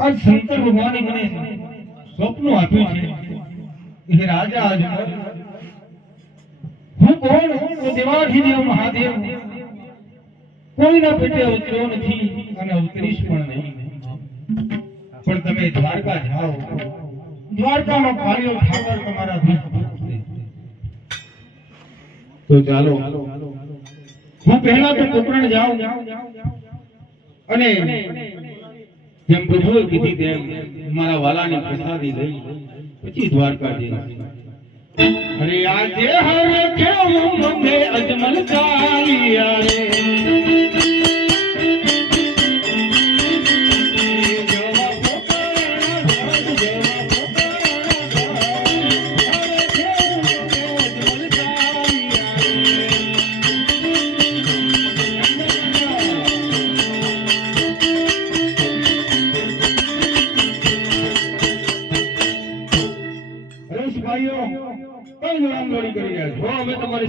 આજ શંકર ભગવાને મને સ્વપ્ન આપ્યું છે હે રાજા આજ હું કોણ હું? દેવાધિદેવ મહાદેવ. કોઈના પેટે અવતર્યો નથી અને અવતરીશ પણ નહીં. પણ તમે દ્વારકા જાઓ. દ્વારકામાં કાળિયો ઠાકર તમારા તો ચાલો, હું પહેલા તો કોપરણ જાઉં અને જેમ પ્રભુએ કીધી તેમ મારા વાલાને પ્રસાદી લઈ પછી દ્વારકા જઈ હરે આજે હરે કેમ મને અજમલ ચાલિયા રે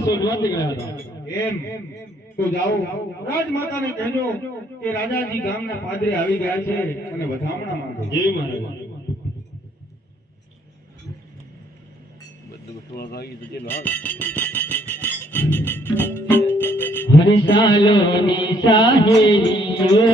શોધવા નીકળ્યા હતા. એમ. તો જાઓ. રાજમાતાને કહેજો કે રાજાજી ગામના પાદરે આવી ગયા છે અને વધામણા માંગે જય મહારાજ હર સાલો ની સાહેલીઓ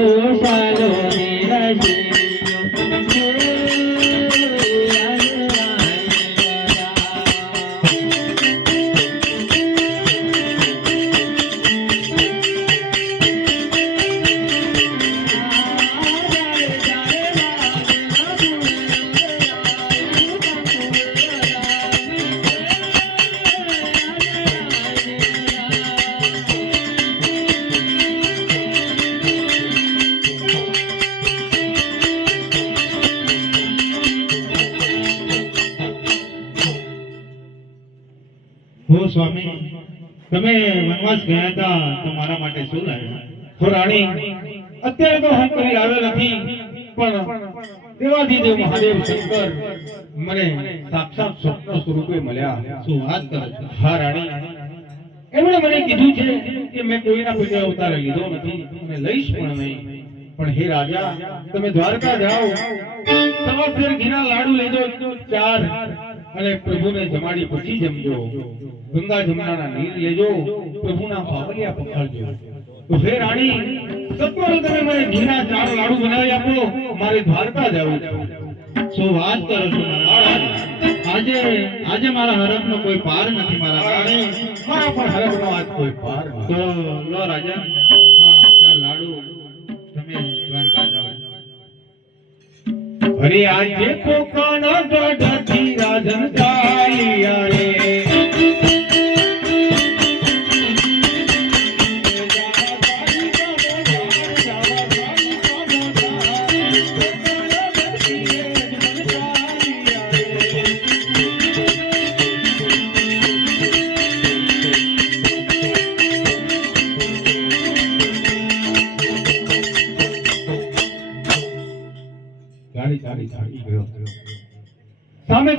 વનવાસ ગયા હતા, તો મારા માટે શું લાવ્યા હો રાણી, અત્યારે તો હું કરી આવ્યો નથી, પણ દેવાધિદેવ મહાદેવ શંકર મને સાક્ષાત સ્વપ્ન સ્વરૂપે મળ્યા. શું વાત કરે છે? હા, રાણી. એમણે મને કીધું છે કે મેં કોઈના પૂજા અવતાર લીધો નથી, અને લઈશ પણ નહીં. પણ હે રાજા, તમે દ્વારકા જાઓ. સવા ફેર ઘીના લાડુ લેજો, ચાર. અને પ્રભુને જમાડી પછી જમજો ગંગા જમનાના નીર લેજો, પ્રભુના પાવલિયા પકડજો તો હે રાણી, સત્વરે તમે મને ઘીના ચાર લાડુ બનાવી આપો, મારે દ્વારકા જવું સો વાત કરો છો આજે આજે મારા હરફનો કોઈ પાર નથી મારા રાણી મારા પણ હરખનો આજ કોઈ પાર. તો લો રાજા. હા લાડુ. અરે આજે કોકણ ગઢથી રાજન ચાલ્યા રે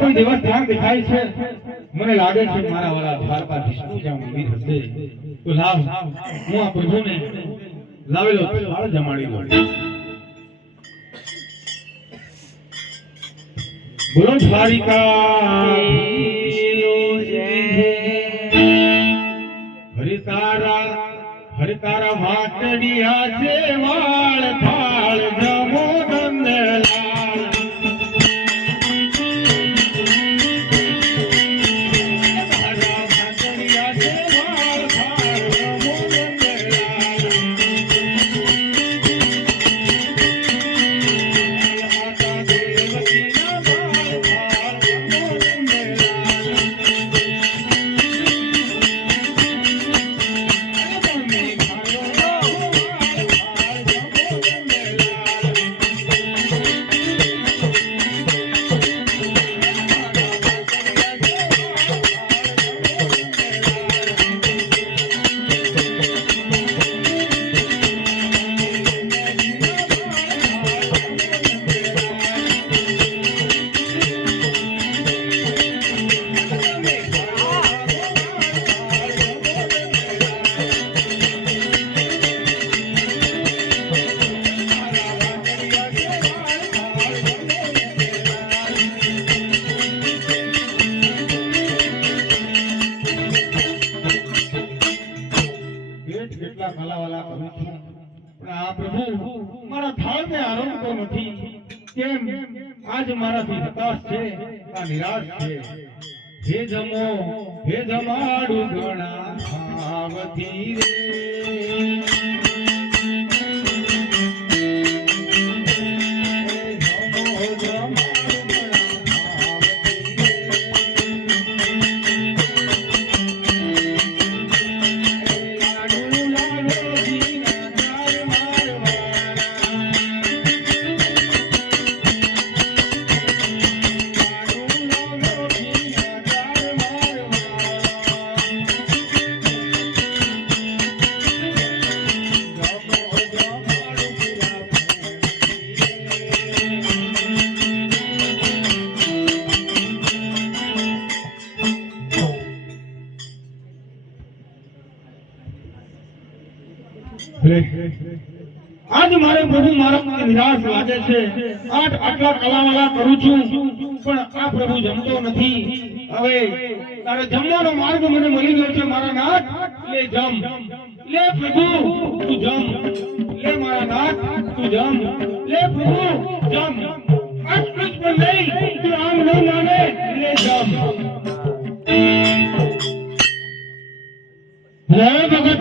કોઈ દેવસ્થાન દેખાય છે, મને લાગે છે મારા વાળા દ્વારકાધીશનું જ્યાં મંદિર હશે તો લાવ, હું આ પ્રભુને લાવેલો થાળ જમાડી દઉં. બોલો દ્વારિકા હરિ તારા હરિ તારા વાટડિયા છે વાળ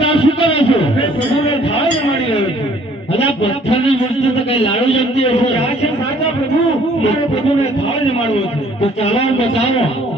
શું કરે છો? પ્રભુને પથ્થરની મૂર્તિ તો કઈ લાડુ જમતી હશે? છે સાચા થાળ જમાડવો છે. તો ચાલો બતાવો.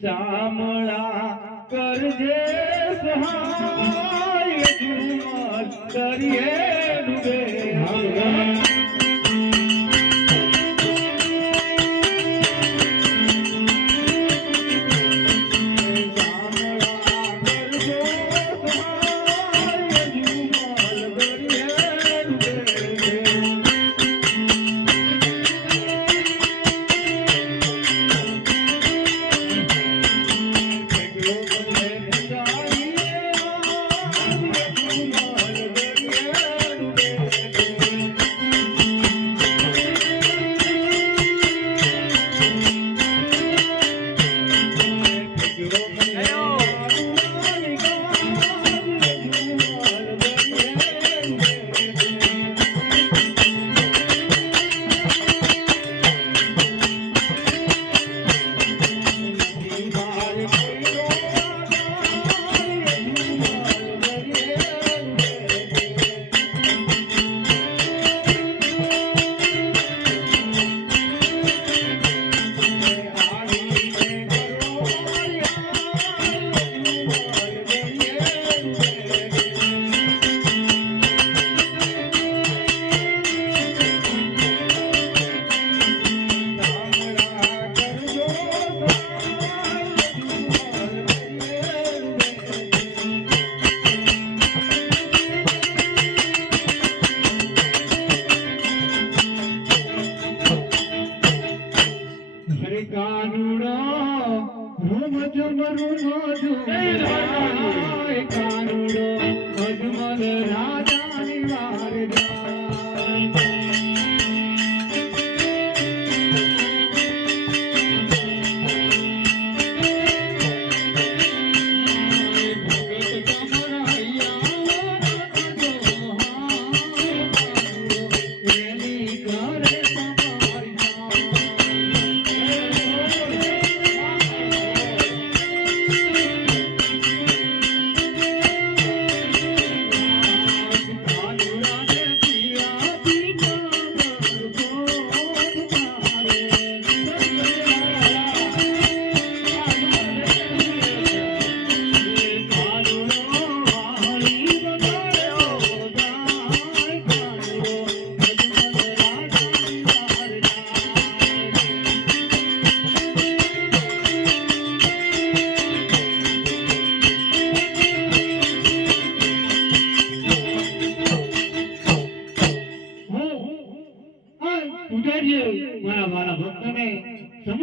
શામળા કરજે સહાય કરીએ.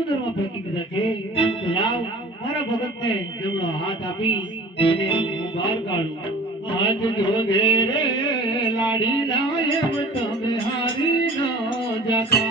સમુદ્રમાં ફેંકી દીધા છે લાવ મારા ભગતને જમણો હાથ આપી એને હું બહાર કાઢું. આજ જોગે રે લાડી લાવે તમે હારી ન જતા.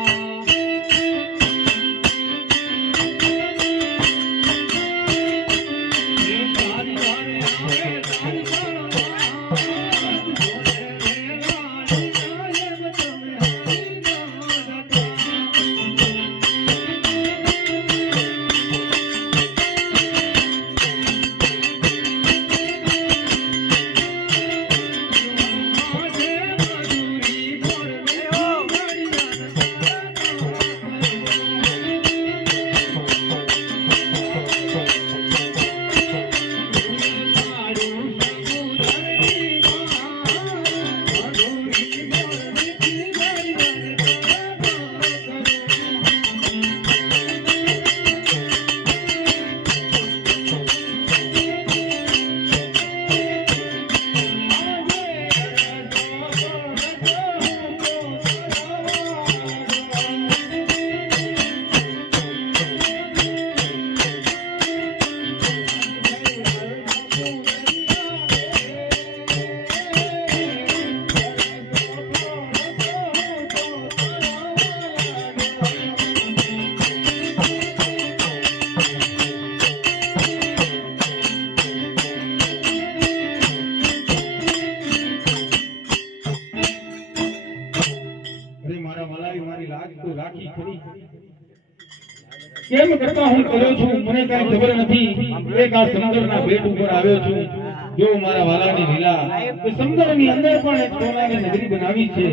જો મારા વાલાની લીલા, એ સમંદરની અંદર પણ એક સોનાની નગરી બનાવી છે.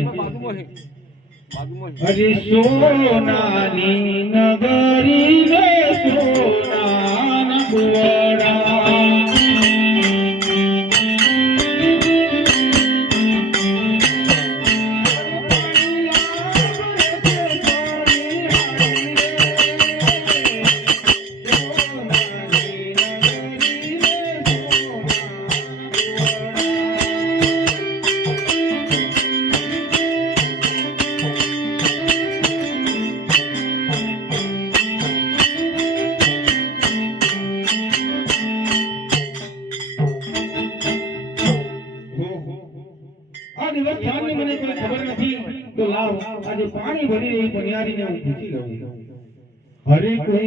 અરે સોનાની નગરી રે સોના કુવડા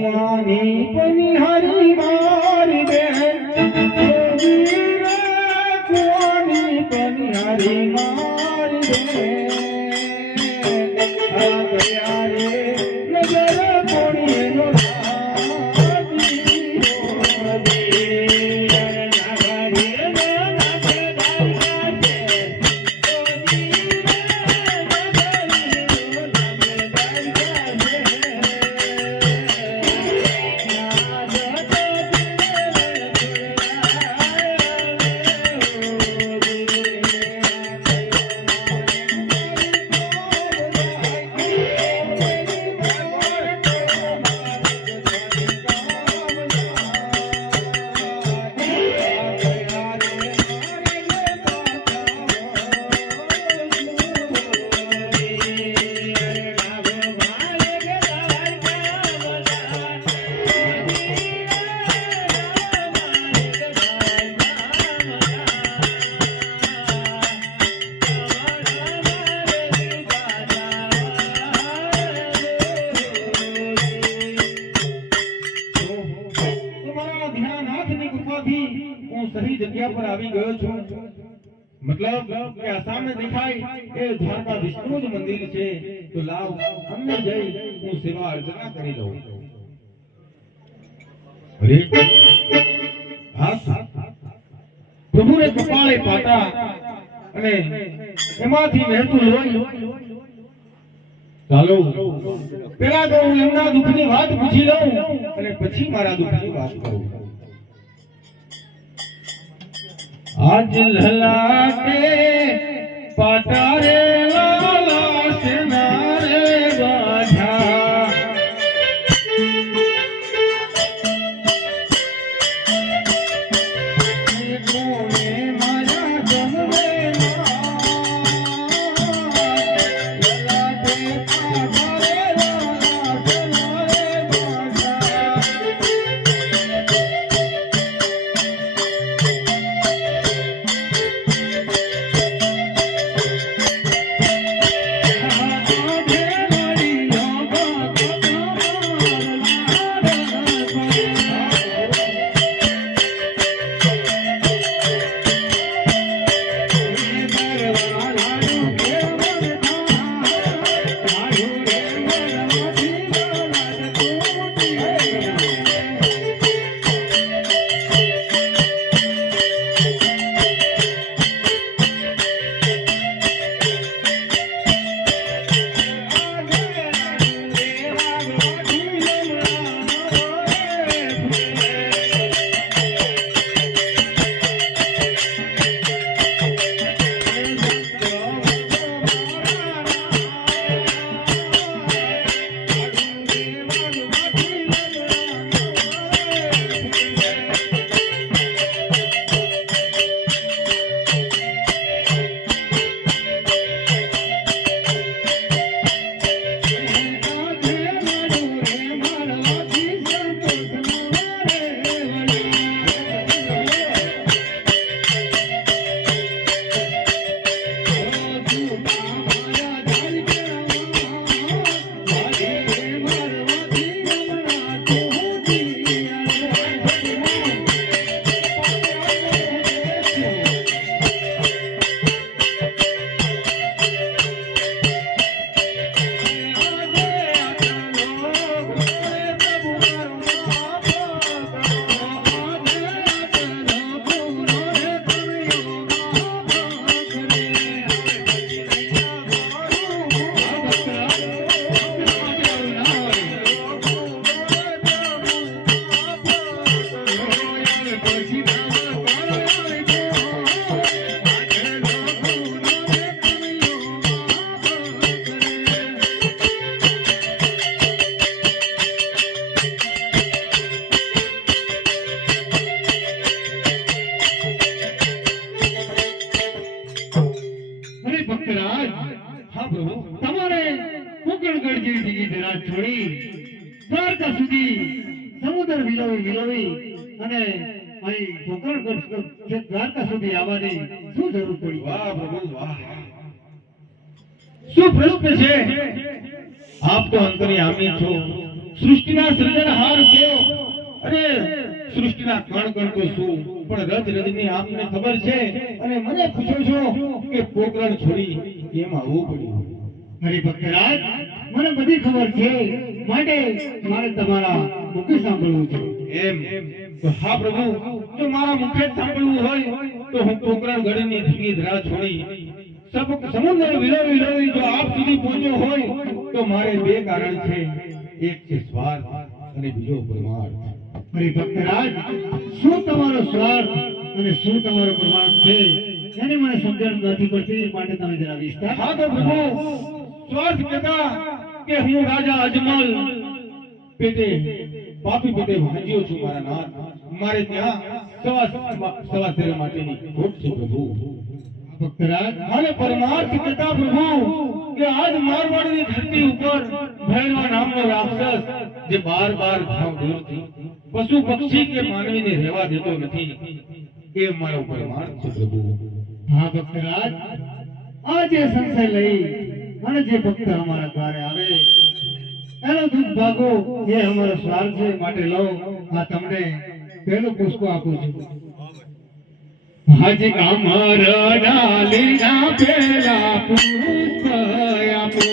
હરે કુવાની પનિહારી મારી દે કુવાની પનિહારી મારી દે અર્ચના કરી લઉં. પ્રભુને કપાળે પાતા અને એમાંથી વહેતું લોહી. ચાલો, પેલા તો હું એમના દુઃખની વાત પૂછી લઉં અને પછી મારા દુઃખની વાત કરું. આજ લલાટે પાટા રે જરા છોડી દ્વારકા સુધી સમુદ્ર વિલોવી વિલોવી અને અહીં કોકણગઢ દ્વારકા સુધી આવવાની શું જરૂર પડી? વાહ પ્રભુ વાહ. શું પ્રશ્ન છે? આપ તો અંતર્યામી છો. સૃષ્ટિના સર્જનહાર છો અને સૃષ્ટિના કણ કણ તો શું? પણ રજ રજની આપને ખબર છે અને મને પૂછો છો કે પોકરણ છોડી કેમ આવવું પડ્યું? અરે ભક્તરાજ મને બધી ખબર છે. માટે મારે તમારા મુખે સાંભળવું છે. એમ. હા પ્રભુ જો મારા મુખે સાંભળવું હોય તો હું પોકરણ ગઢની ધીમી ધરા છોડી સમુદ્ર વિલોવી વિલોવી જો આપ સુધી પહોંચ્યો હોય તો મારે બે કારણ છે. એક છે સ્વાર્થ અને બીજો પરમાર્થ. અરે ભક્તરાજ શું તમારો સ્વાર્થ અને શું તમારો પ્રમાણ છે? એની મને સમજણ નથી પડતી માટે તમે જરા વિસ્તાર હા તો પ્રભુ સ્વાર્થ કહેતા કે હું રાજા અજમલ પેટે, પાપી પેટે ભાંજ્યો છું મારા નાથ. મારે ત્યાં સવા સવા શેર માટેની ખોટ છે પ્રભુ. ભક્તરાજ અને પરમાર્થ કરતા પ્રભુ કે આજ મારવાડની ધરતી ઉપર ભૈરવા નામનો રાક્ષસ જે બાર બાર ભાવ દૂરથી પશુ પક્ષી કે માનવીને રહેવા દેતો નથી. એ મારો પરમાર્થ છે પ્રભુ. હા ભક્તરાજ, આજે સંશય લઈ અને જે ભક્ત અમારા દ્વારે આવે, એનો દુઃખ ભાગો એ અમારો સ્વાર્થ છે માટે લો આ તમને પહેલું પુષ્પ આપું છું. હજી અમર ડાલીના પેલા પુષ્પ આપો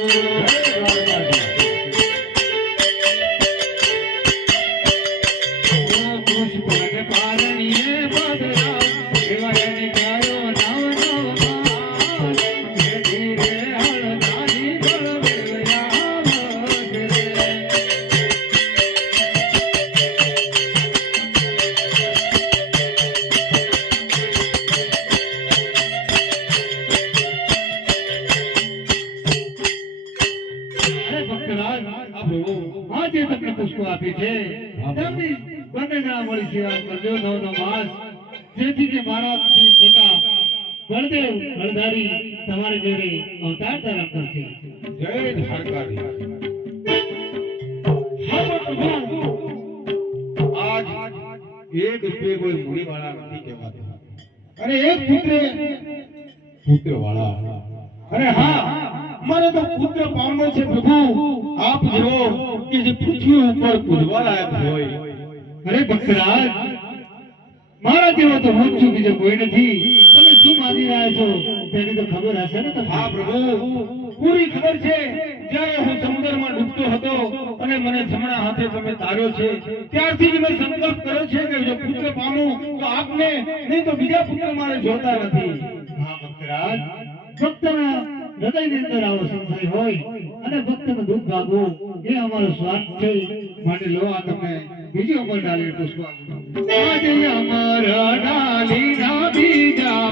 પુત્રવાળા. અને હા મારે તો પુત્ર પામવો છે પ્રભુ. આપ જો કે જે પૃથ્વી ઉપર કૂદવા લાયક હોય. અરે ભક્તરાજ મારા જેવો તો હું છું બીજો કોઈ નથી. તમે શું માની રહ્યા છો? તેની તો ખબર હશે ને હા પ્રભુ. પૂરી ખબર છે. જ્યારે હું સમુદ્રમાં ડૂબતો હતો અને મને જમણા હાથે તમે તાર્યો છે ત્યારથી જ મેં સંકલ્પ કર્યો છે કે જો પુત્ર પામું તો આપને નહીં તો બીજા પુત્ર મારે જોતા નથી. ભક્તરાજ ભક્તના હૃદયની અંદર આવો સંશય હોય અને ભક્તનું દુઃખ ભાગવું એ અમારો સ્વાર્થ છે. માટે લો આ તમે બીજી ઉપર ડાલી પુષ્પ અમારા ડાલી ના બીજા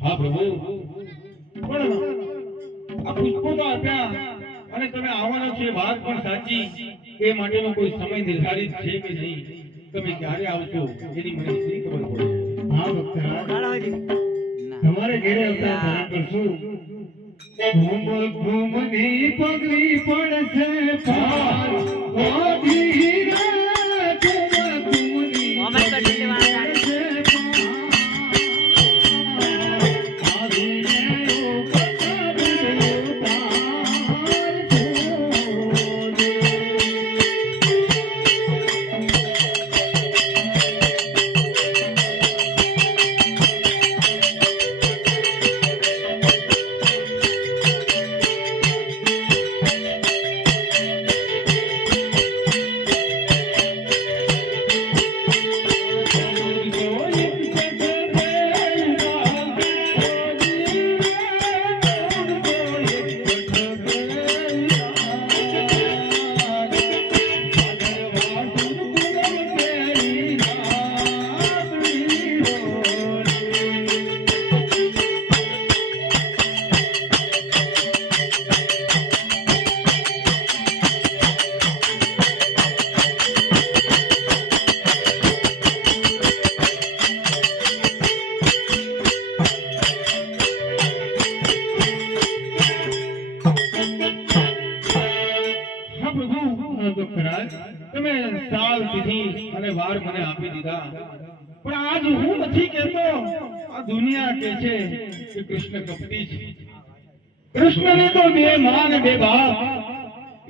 હા પ્રભુ. પણ આ પુષ્પો તો આપ્યા અને તમે આવવાના છે વાત પણ સાચી. એ માટેનો કોઈ સમય નિર્ધારિત છે કે નહીં? તમે ક્યારે આવશો એની મને શી ખબર પડે? હા ભક્ત તમારે ઘેરે આવતા ધારણ કરશું. ઘૂમ ઘૂમની પગલી પડશે પાર. ઓ ધીરે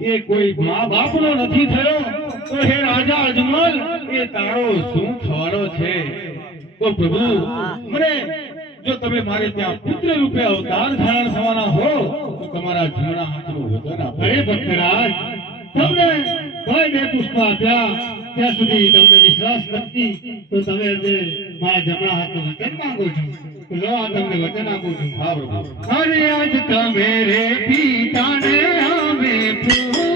એ કોઈ મા બાપનો નથી થયો, તો હે રાજા અજમલ, એ તારો શું થવાનો છે? તો પ્રભુ, મને જો તમે મારે ત્યાં પુત્ર રૂપે અવતાર ધારણ થવાના હો, તો તમારા જમણા હાથનું વચન આપો. ભક્તરાજ, તમને કોઈ બે પુષ્પ આપ્યા ત્યાં સુધી તમને વિશ્વાસ નથી, તો તમે જે મારા જમણા હાથનું વચન માંગો છો લો આ તમને વચન આપું છું. હા, પ્રભુ. અરે આજ તમે રે પિતાને અમે પુત્ર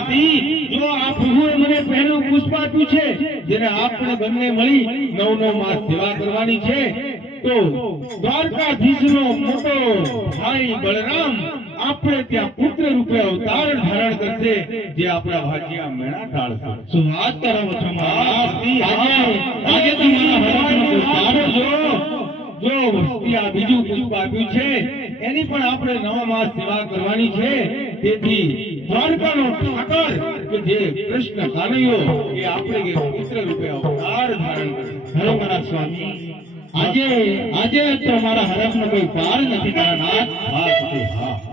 સતી જો આ પ્રભુએ મને પહેલું પુષ્પ આપ્યું છે, જેને આપણે બંને મળી નવ નવ માસ સેવા કરવાની છે, તો દ્વારકાધીશનો મોટો ભાઈ બળરામ આપણે ત્યાં પુત્ર રૂપે અવતાર ધારણ કરશે, જે આપણા ભાગ્યા મેળા ટાળશે શું વાત કરો છો આજે જો વસ્તી આ બીજું પુષ્પ આપ્યું છે, એની પણ આપણે નવા માસ સેવા કરવાની છે. તેથી દ્વારકાનો ઠાકર કે જે કૃષ્ણ કાનૈયો એ આપણે પુત્ર રૂપે અવતાર ધારણ કરે. મારા સ્વામી, આજે આજે તો મારા હરખનો કોઈ પાર નથી, તારા નાથ, હા હા.